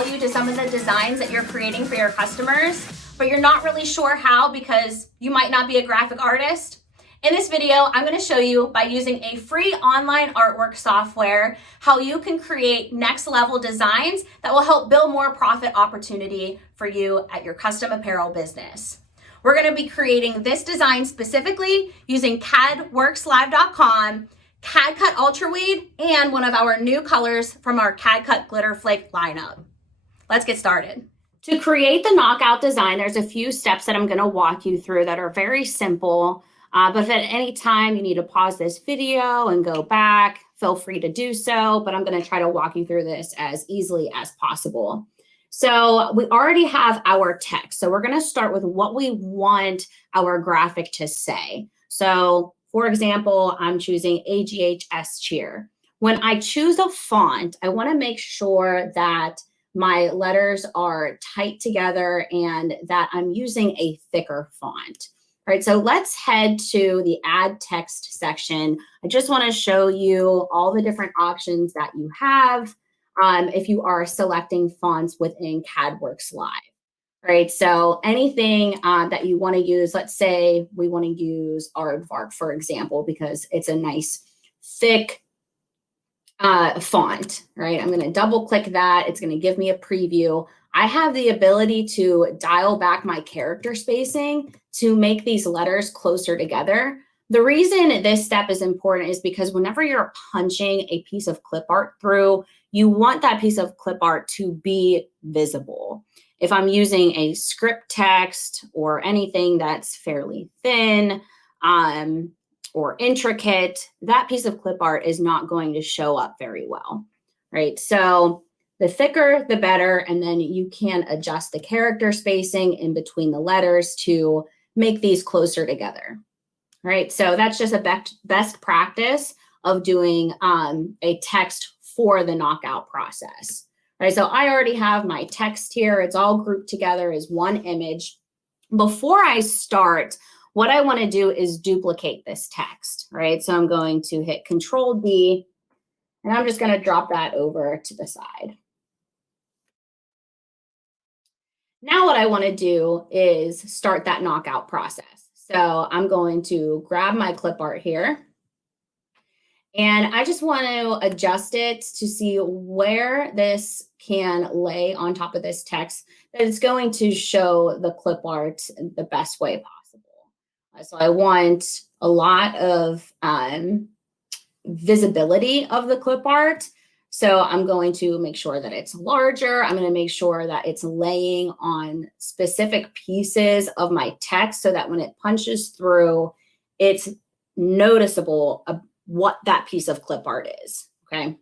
value to some of the designs that you're creating for your customers, but you're not really sure how because you might not be a graphic artist? In this video, I'm going to show you by using a free online artwork software how you can create next level designs that will help build more profit opportunity for you at your custom apparel business. We're going to be creating this design specifically using CadworxLIVE.com, CADCut Ultraweed, and one of our new colors from our CADCut Glitter Flake lineup. Let's get started. To create the knockout design, there's a few steps that I'm going to walk you through that are very simple. But if at any time you need to pause this video and go back, feel free to do so. But I'm going to try to walk you through this as easily as possible. So we already have our text. So we're going to start with what we want our graphic to say. So for example, I'm choosing AGHS Cheer. When I choose a font, I want to make sure that my letters are tight together and that I'm using a thicker font. All right, so let's head to the add text section. I just want to show you all the different options that you have if you are selecting fonts within CadworxLIVE. All right, so anything that you want to use, let's say we want to use Aardvark, for example, because it's a nice thick font, right? I'm going to double click that. It's going to give me a preview. I have the ability to dial back my character spacing to make these letters closer together. The reason this step is important is because whenever you're punching a piece of clip art through, you want that piece of clip art to be visible. If I'm using a script text or anything that's fairly thin or intricate, that piece of clip art is not going to show up very well, right? So the thicker, the better, and then you can adjust the character spacing in between the letters to make these closer together, right? So that's just a best practice of doing a text for the knockout process, right? So I already have my text here. It's all grouped together as one image. Before I start, what I want to do is duplicate this text, right? So I'm going to hit Control D, and I'm just going to drop that over to the side. Now what I want to do is start that knockout process. So I'm going to grab my clip art here, and I just want to adjust it to see where this can lay on top of this text that it's going to show the clip art the best way possible. So I want a lot of visibility of the clip art. So I'm going to make sure that it's larger. I'm going to make sure that it's laying on specific pieces of my text so that when it punches through, it's noticeable what that piece of clip art is, okay?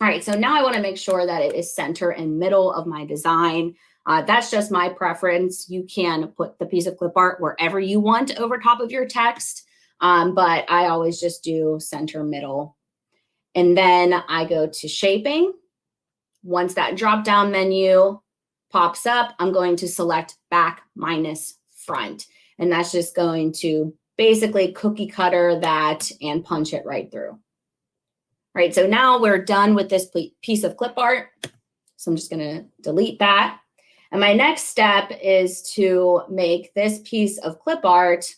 All right, so now I want to make sure that it is center and middle of my design. That's just my preference. You can put the piece of clip art wherever you want over top of your text, but I always just do center middle. And then I go to shaping. Once that drop-down menu pops up, I'm going to select back minus front. And that's just going to basically cookie cutter that and punch it right through. All right, so now we're done with this piece of clip art. So I'm just going to delete that. And my next step is to make this piece of clip art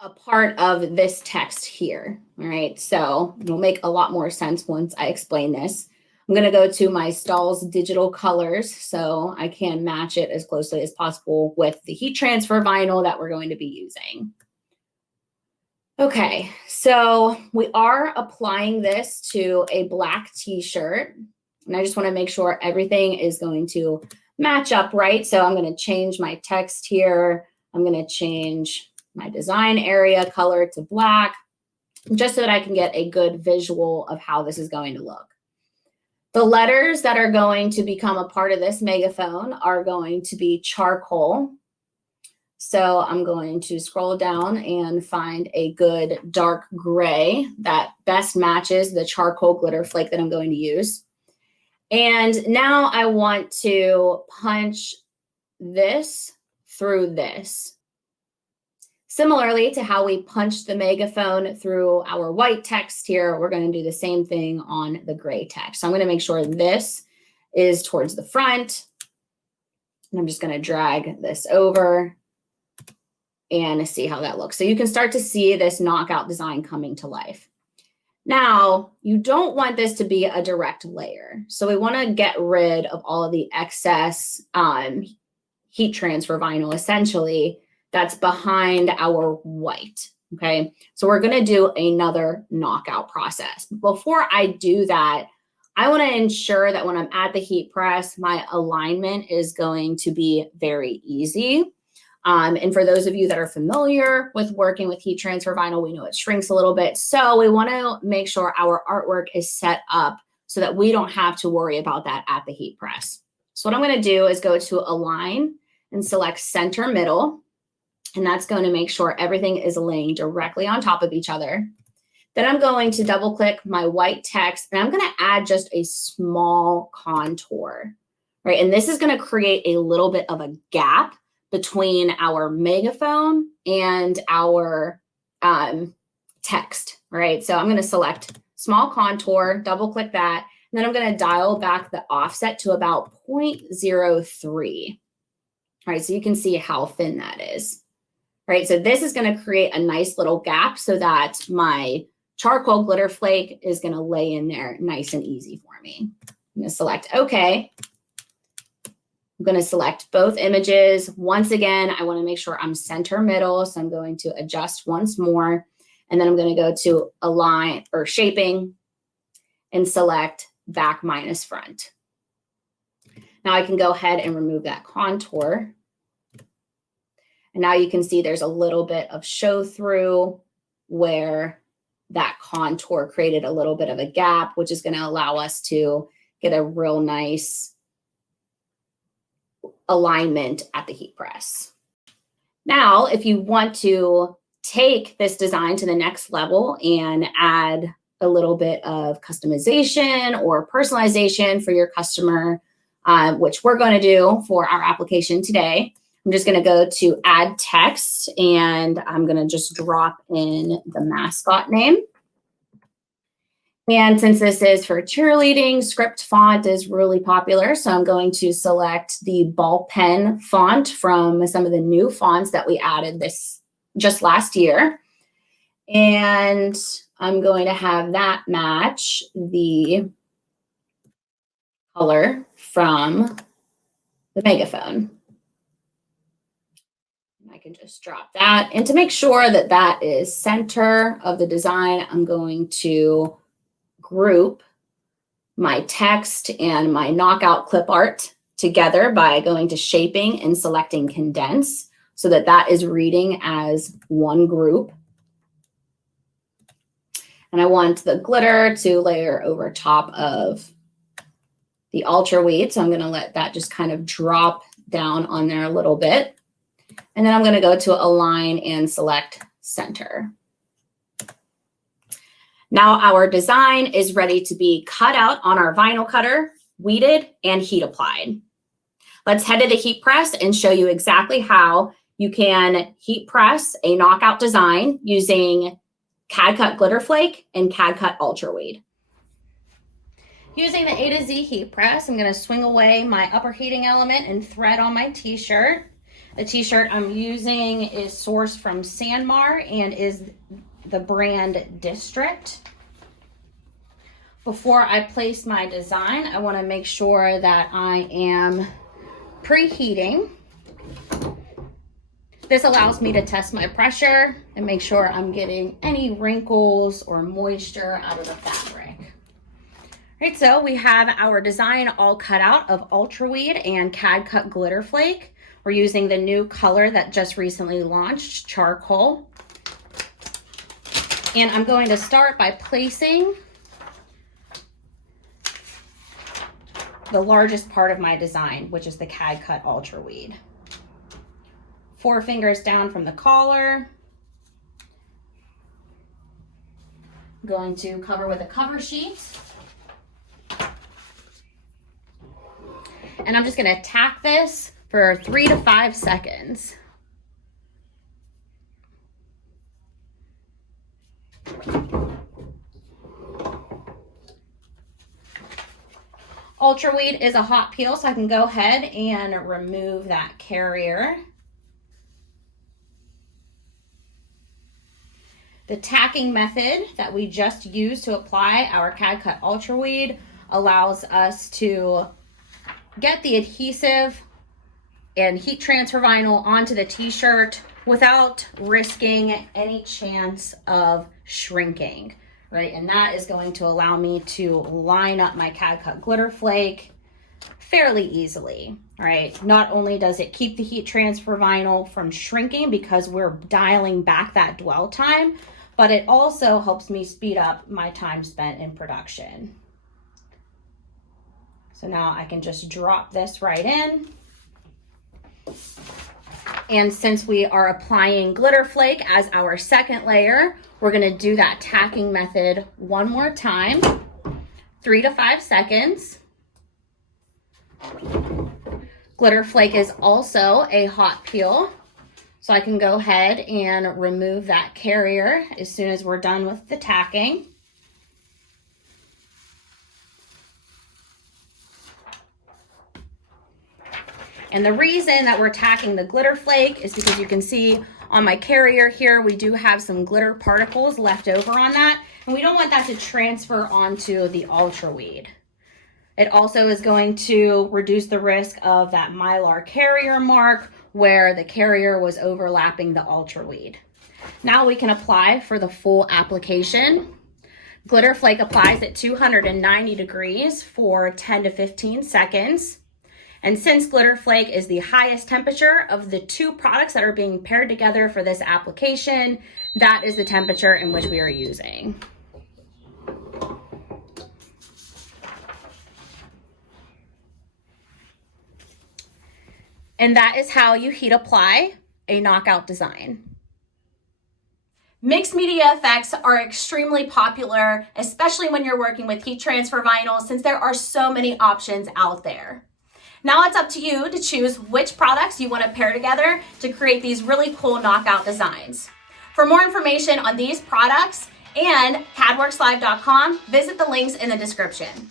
a part of this text here. All right, so it'll make a lot more sense once I explain this. I'm going to go to my Stahls digital colors so I can match it as closely as possible with the heat transfer vinyl that we're going to be using. Okay, so we are applying this to a black t-shirt, and I just want to make sure everything is going to match up right. So I'm going to change my text here. I'm going to change my design area color to black, just so that I can get a good visual of how this is going to look. The letters that are going to become a part of this megaphone are going to be charcoal. So I'm going to scroll down and find a good dark gray that best matches the charcoal glitter flake that I'm going to use. And now I want to punch this through this. Similarly to how we punched the megaphone through our white text here, we're going to do the same thing on the gray text. So I'm going to make sure this is towards the front. And I'm just going to drag this over and see how that looks. So you can start to see this knockout design coming to life. Now, you don't want this to be a direct layer. So we want to get rid of all of the excess heat transfer vinyl, essentially, that's behind our white, okay? So we're going to do another knockout process. Before I do that, I want to ensure that when I'm at the heat press, my alignment is going to be very easy. And for those of you that are familiar with working with heat transfer vinyl, we know it shrinks a little bit. So we want to make sure our artwork is set up so that we don't have to worry about that at the heat press. So what I'm going to do is go to Align and select Center Middle. And that's going to make sure everything is laying directly on top of each other. Then I'm going to double click my white text and I'm going to add just a small contour, right? And this is going to create a little bit of a gap between our megaphone and our text, right? So I'm going to select small contour, double click that, and then I'm going to dial back the offset to about 0.03. All right, so you can see how thin that is. Right, so this is going to create a nice little gap so that my charcoal glitter flake is going to lay in there nice and easy for me. I'm going to select OK. I'm going to select both images. Once again, I want to make sure I'm center middle, so I'm going to adjust once more. And then I'm going to go to Align or Shaping and select Back minus Front. Now I can go ahead and remove that contour. And now you can see there's a little bit of show through where that contour created a little bit of a gap, which is going to allow us to get a real nice alignment at the heat press. Now, if you want to take this design to the next level and add a little bit of customization or personalization for your customer, which we're going to do for our application today, I'm just going to go to Add Text, and I'm going to just drop in the mascot name. And since this is for cheerleading, script font is really popular, so I'm going to select the ball pen font from some of the new fonts that we added this just last year. And I'm going to have that match the color from the megaphone. I can just drop that. And to make sure that that is center of the design, I'm going to group my text and my knockout clip art together by going to Shaping and selecting Condense so that that is reading as one group. And I want the glitter to layer over top of the ultra weed. So I'm going to let that just kind of drop down on there a little bit. And then I'm going to go to Align and select Center. Now our design is ready to be cut out on our vinyl cutter, weeded, and heat applied. Let's head to the heat press and show you exactly how you can heat press a knockout design using CAD-Cut Glitter Flake and CAD-Cut Ultra Weed. Using the A to Z heat press, I'm going to swing away my upper heating element and thread on my t-shirt. The t-shirt I'm using is sourced from Sanmar and is the brand District. Before I place my design, I want to make sure that I am preheating. This allows me to test my pressure and make sure I'm getting any wrinkles or moisture out of the fabric. All right, so we have our design all cut out of Ultra Weed and CAD-Cut Glitter Flake. We're using the new color that just recently launched, Charcoal. And I'm going to start by placing the largest part of my design, which is the CAD-Cut Ultra Weed. 4 fingers down from the collar. I'm going to cover with a cover sheet. And I'm just going to tack this for 3 to 5 seconds. Ultra Weed is a hot peel, so I can go ahead and remove that carrier. The tacking method that we just used to apply our CadCut Ultra Weed allows us to get the adhesive and heat transfer vinyl onto the t-shirt without risking any chance of shrinking, right? And that is going to allow me to line up my CadCut glitter flake fairly easily, right? Not only does it keep the heat transfer vinyl from shrinking because we're dialing back that dwell time, but it also helps me speed up my time spent in production. So now I can just drop this right in. And since we are applying glitter flake as our second layer, we're gonna do that tacking method one more time, 3 to 5 seconds. Glitter flake is also a hot peel, so I can go ahead and remove that carrier as soon as we're done with the tacking. And the reason that we're tacking the glitter flake is because you can see on my carrier here, we do have some glitter particles left over on that, and we don't want that to transfer onto the Ultra Weed. It also is going to reduce the risk of that Mylar carrier mark where the carrier was overlapping the Ultra Weed. Now we can apply for the full application. Glitter flake applies at 290 degrees for 10 to 15 seconds. And since glitter flake is the highest temperature of the two products that are being paired together for this application, that is the temperature in which we are using. And that is how you heat apply a knockout design. Mixed media effects are extremely popular, especially when you're working with heat transfer vinyl, since there are so many options out there. Now it's up to you to choose which products you want to pair together to create these really cool knockout designs. For more information on these products and CadworxLIVE.com, visit the links in the description.